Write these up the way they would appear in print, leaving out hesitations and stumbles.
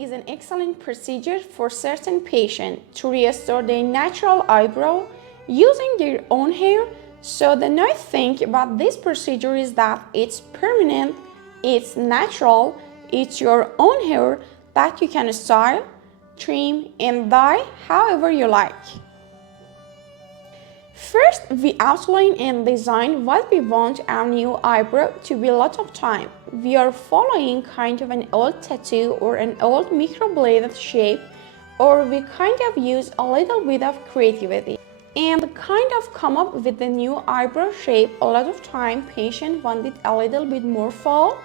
is an excellent procedure for certain patients to restore their natural eyebrow using their own hair. So the nice thing about this procedure is that it's permanent, it's natural, it's your own hair that you can style, trim, and dye however you like. First, we outline and design what we want our new eyebrow to be. A lot of time we are following kind of an old tattoo or an old microbladed shape, or we kind of use a little bit of creativity and kind of come up with the new eyebrow shape. A lot of time patients want it a little bit more full,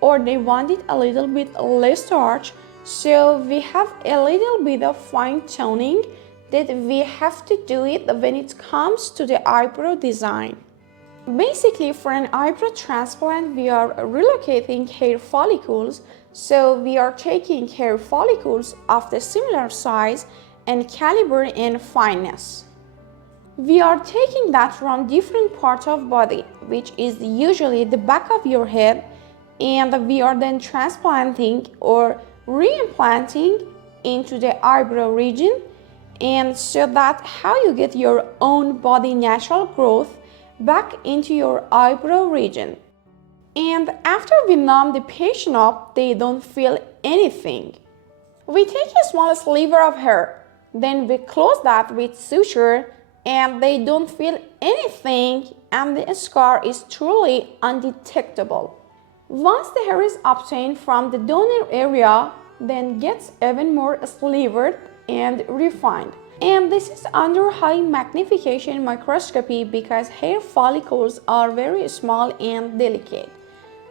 or they want it a little bit less arch, so we have a little bit of fine tuning that we have to do it when it comes to the eyebrow design. Basically, for an eyebrow transplant, we are relocating hair follicles, so we are taking hair follicles of the similar size and caliber and fineness. We are taking that from different parts of body, which is usually the back of your head, and we are then transplanting or reimplanting into the eyebrow region, and so that how you get your own body natural growth back into your eyebrow region. And after we numb the patient up, they don't feel anything. We take a small sliver of hair, then we close that with suture, and they don't feel anything, and the scar is truly undetectable. Once the hair is obtained from the donor area, then gets even more slivered and refined. And this is under high magnification microscopy because hair follicles are very small and delicate.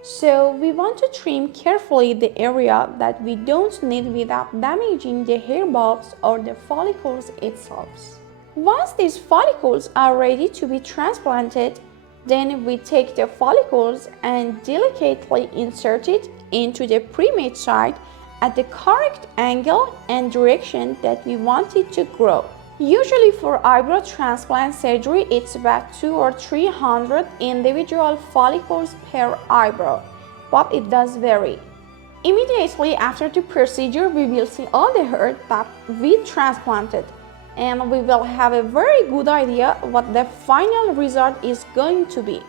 So we want to trim carefully the area that we don't need without damaging the hair bulbs or the follicles itself. Once these follicles are ready to be transplanted, then we take the follicles and delicately insert it into the pre-made site at the correct angle and direction that we want it to grow. Usually for eyebrow transplant surgery, it's about 200 or 300 individual follicles per eyebrow, but it does vary. Immediately after the procedure, we will see all the hair that we transplanted, and we will have a very good idea what the final result is going to be.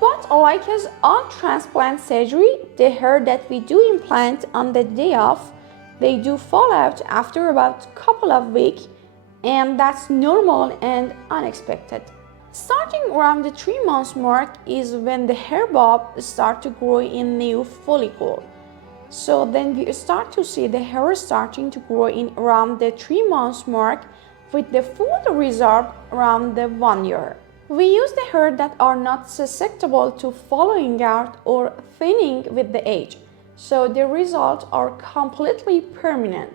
But like as all transplant surgery, the hair that we do implant on the day of, they do fall out after about a couple of weeks, and that's normal and unexpected. Starting around the 3 months mark is when the hair bulb start to grow in new follicle. So then we start to see the hair starting to grow in around the 3 months mark, with the full result around the 1 year. We use the hair that are not susceptible to falling out or thinning with the age, so the results are completely permanent.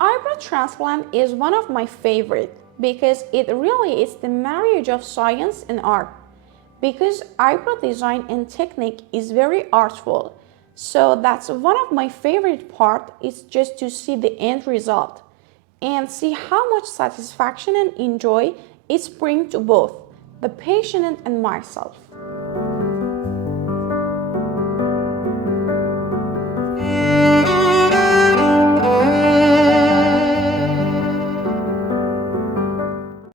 Eyebrow transplant is one of my favorite because it really is the marriage of science and art. Because eyebrow design and technique is very artful, so that's one of my favorite part is just to see the end result and see how much satisfaction and enjoy it brings to both the patient and myself.